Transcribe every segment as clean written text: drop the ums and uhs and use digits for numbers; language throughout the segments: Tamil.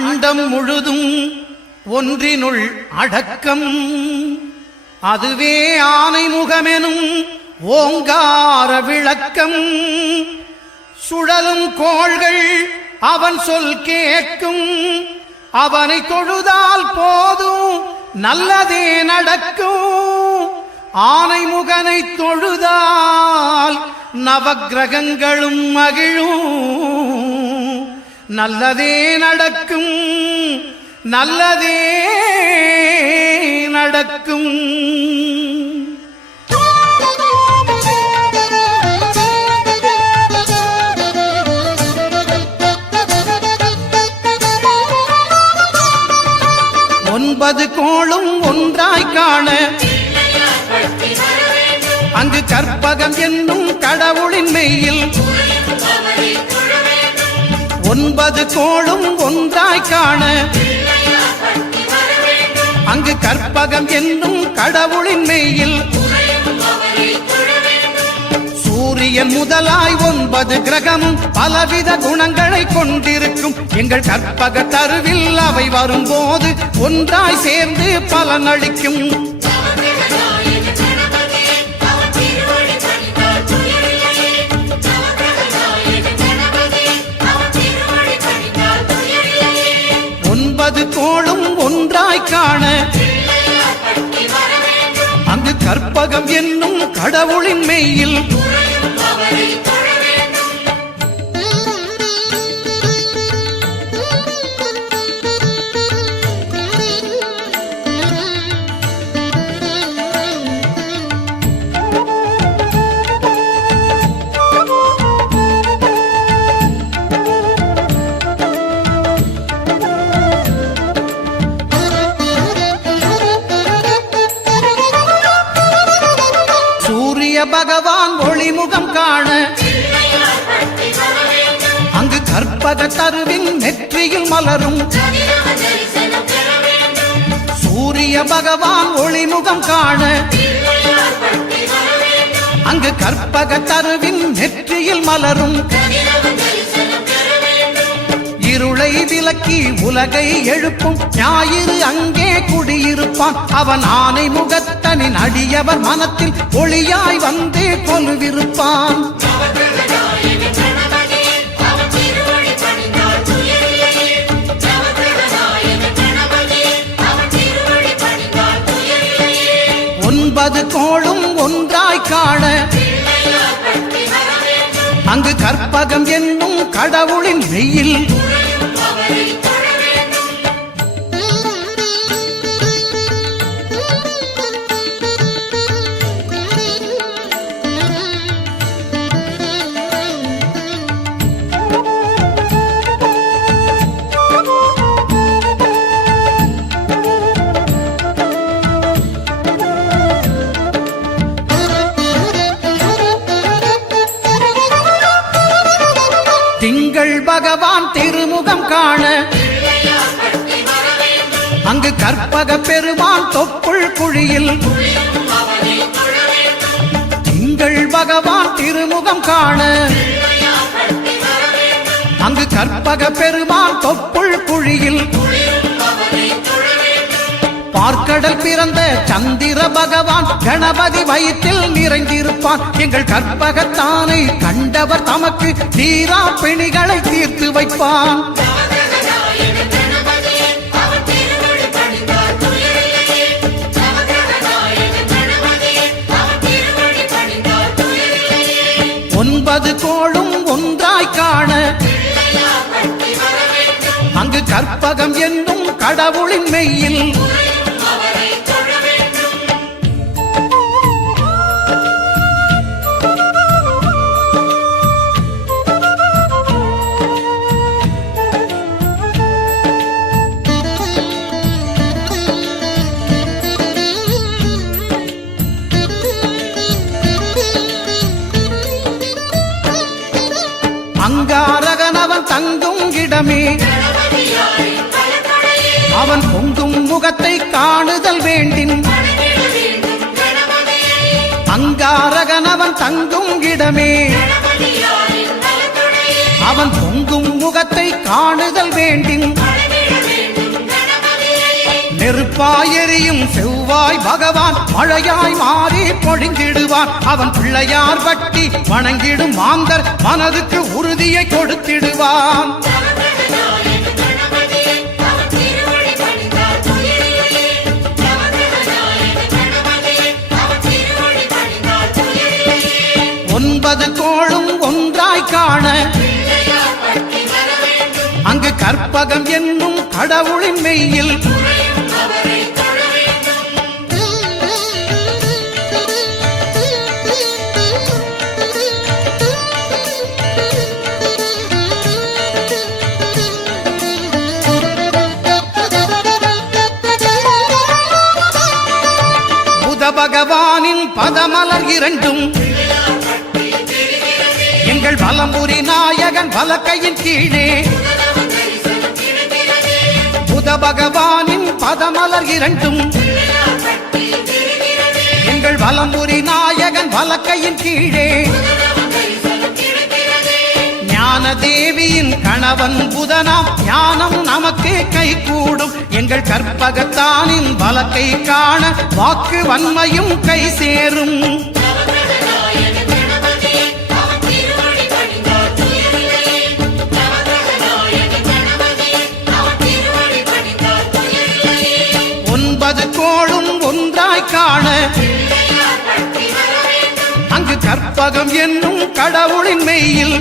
அண்டம் முழுதும் ஒன்றினுள் அடக்கம். அதுவே ஆனை முகமெனும் ஓங்கார விளக்கம். சுழலும் கோள்கள் அவன் சொல் கேட்கும். அவனை தொழுதால் போதும் நல்லதே நடக்கும். ஆனை முகனை தொழுதால் நவக்கிரகங்களும் மகிழும். நல்லதே நடக்கும், நல்லதே நடக்கும். ஒன்பது கோளும் ஒன்றாய் காண அங்கு கற்பகம் என்னும் கடவுளின் மெய்யில். ஒன்பது கோளும் ஒன்றாய் காண அங்கு கற்பகம் என்னும் கடவுளின் மெய்யில். சூரியன் முதலாய் 9 கிரகமும் பலவித குணங்களை கொண்டிருக்கும். எங்கள் கற்பக தருவில் அவை வரும்போது ஒன்றாய் சேர்ந்து பலனளிக்கும். கோளும் ஒன்றாய் காண அங்கு கற்பகம் என்னும் கடவுளின் மெய்யில். பகவான் ஒளிமுகம் காண அங்கு கற்பக தருவின் நெற்றியில் மலரும். சூரிய பகவான் ஒளிமுகம் காண அங்கு கற்பக தருவின் நெற்றியில் மலரும். இருளை விலக்கி உலகை எழுப்பும் ஞாயிறு அங்கே குடியிருப்பான். அவன் ஆனை முகத்தனின் அடியவர் மனத்தில் ஒளியாய் வந்து கொலுவிருப்பான். ஒன்பது கோளும் ஒன்றாய் காண அங்கு கற்பகம் என்னும் கடவுளின் மெய்யில். திங்கள் பகவான் திருமுகம் காண அங்கு கற்பக பெருமான் தொப்புள் குழியில். திங்கள் பகவான் திருமுகம் காண அங்கு கற்பக பெருமான் தொப்புள் குழியில். பார்க்கடல் பிறந்த சந்திர பகவான் கணபதி வயிற்றில் நிறைந்திருப்பான். எங்கள் கற்பகத்தானை கண்டவர் தமக்கு தீரா பிணிகளை தீர்த்து வைப்பான். ஒன்பது கோளும் ஒன்றாய் காண அங்கு கற்பகம் என்னும் கடவுளின் மெய்யில். அங்காரகனவன் தங்கும் இடமே அவன் பொங்கும் முகத்தை காணுதல் வேண்டின். அங்காரகனவன் தங்கும் இடமே அவன் பொங்கும் முகத்தை காணுதல் வேண்டின். நெருப்பாய் எரியும் செவ்வாய் பகவான் மழையாய் மாறி பொழிந்திடுவான். அவன் பிள்ளையார் பட்டி வணங்கிடும் மாந்தர் மனதுக்கு உறுதியை கொடுத்திடுவான். ஒன்பது கோளும் ஒன்றாய் காண அங்கு கற்பகம் என்னும் கடவுளின் மெய்யில் புத பகவானின் பதமலர் இரண்டும் எங்கள் வலம்புரி நாயகன் வலக்கையின் கீழே புத பகவானின் பதமலர் இரண்டும் எங்கள் வலம்புரி நாயகன் வலக்கையின் கீழே ஞான தேவியின் கணவன் புதனாம் ஞானம் நமக்கு கை கூடும். எங்கள் கற்பகத்தானின் வலக்கை காண வாக்கு வன்மையும் கை சேரும். ஒன்பது கோளும் ஒன்றாய் காண அங்கு கற்பகம் என்னும் கடவுளின் மெய்யில்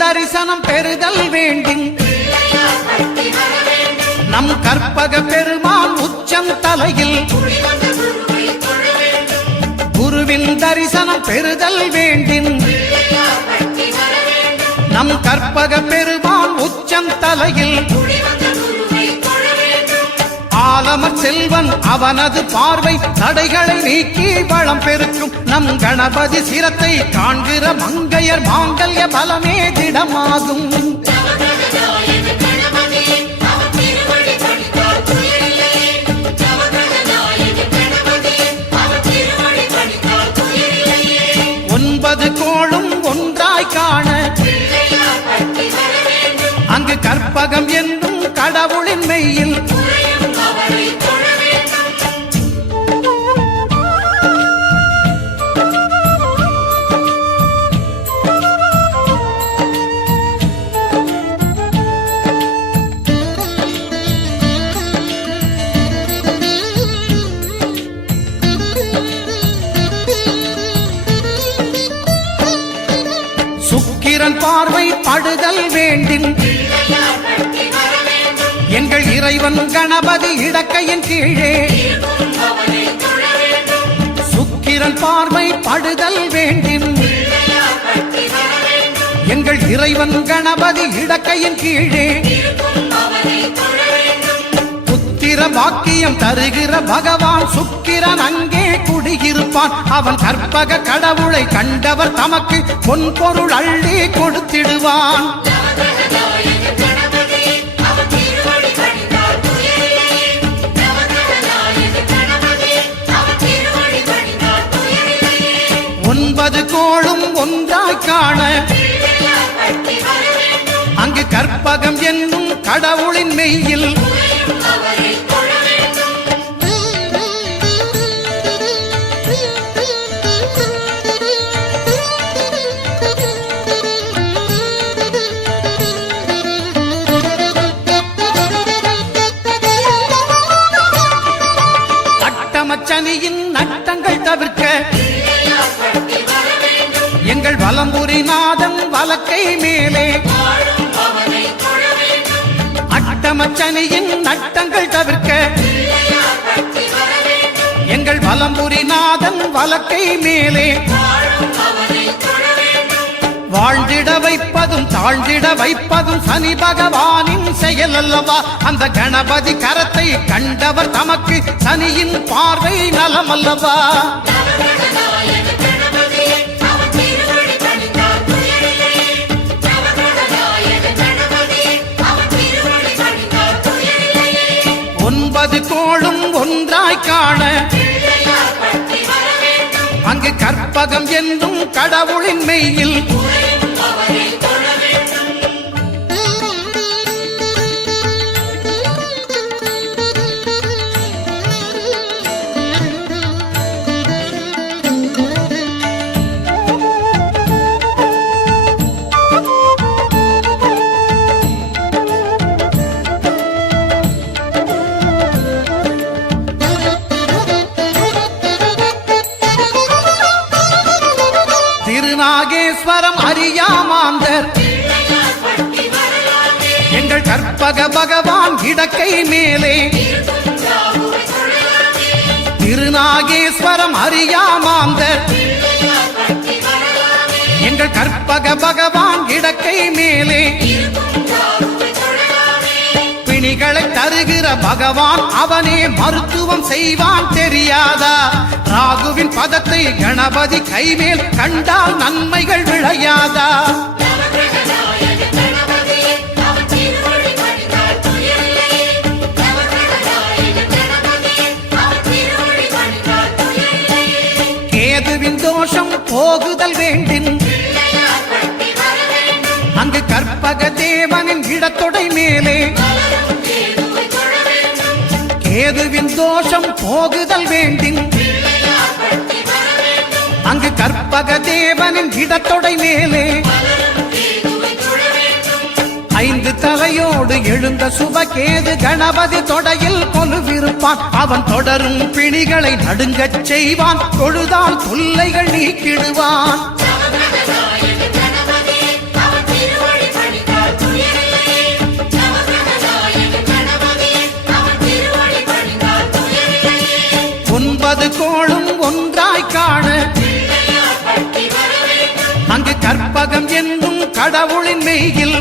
தரிசனம் பெறுதல் வேண்டும். நம் கற்பக பெருமான் உச்சம் தலையில் குருவின் தரிசனம் பெறுதல் வேண்டும். நம் கற்பக பெருமான் உச்சம் தலையில் ஆலமர் செல்வன் அவனது பார்வை தடைகளை நீக்கி வளம் பெருக்கும். நம் கணபதி சிரத்தை காண்கிற மங்கையர் மாங்கல்ய பலமே திடமாகும். ஒன்பது கோளும் ஒன்றாய் காண அங்கு கற்பகம் என்னும் கடவுளின் மெய்யில் சுக்கிரன் பார்வை படுதல் வேண்டும். எங்கள் இறைவன் கணபதி இடக்கையின் கீழே சுக்கிரன் பார்வை படுதல் வேண்டும். எங்கள் இறைவன் கணபதி இடக்கையின் கீழே புத்திர பாக்கியம் தருகிற பகவான் சுக்கிரன் அங்கே குடியிருப்பான். அவன் கற்பக கடவுளை கண்டவர் தமக்கு பொன் பொருள் அள்ளி கொடுத்திடுவான். ஒன்பது கோளும் ஒன்றாய் காண அங்கு கற்பகம் என்னும் கடவுளின் மெய்யில் அட்டமச்சனியின் நட்டங்கள் தவிர்க்க எங்கள் வலம்புரி நாதன் வலக்கை மேலே அட்டமச்சனியின் நட்டங்கள் தவிர்க்க எங்கள் வலம்புரி நாதன் வலக்கை மேலே வாழ்ந்திட வைப்பதும் தாழ்ந்திட வைப்பதும் சனி பகவானின் செயல் அல்லவா? அந்த கணபதி கரத்தை கண்டவர் தமக்கு சனியின் பார்வை நலம் அல்லவா? ஒன்பது கோளும் ஒன்றாய் காண அங்கு கற்பகம் என்னும் கடவுளின் மெய்யில் திருநாகேஸ்வரம் அறியாமாந்தர் எங்கள் கற்பக பகவான் இடக்கை மேலே திருநாகேஸ்வரம் அறியாமாந்தர் எங்கள் கற்பக பகவான் இடக்கை மேலே பிணிகளை தருகிற பகவான் அவனே மருத்துவம் செய்வான் தெரியாதா? ராகுவின் பதத்தை கணபதி கைமேல் கண்டால் நன்மைகள் விளையாதா? கேதுவின் தோஷம் போகுதல் வேண்டின் அங்கு கற்பக தேவனின் இடத்தொடை மேலே கேதுவின் தோஷம் போகுதல் வேண்டின் அங்கு கற்பக தேவனின் இடத்தொடை மேலே ஐந்து தலையோடு எழுந்த சுபகேது கணபதி தொடையில் கொலுவிருப்பான். அவன் தொடரும் பிணிகளை நடுங்கச் செய்வான். தொழுதால் தொல்லைகள் நீக்கிடுவான். ஒன்பது கோளும் ஒன்றாய் காண அங்கு கற்பகம் என்னும் கடவுளின் மெய்யில்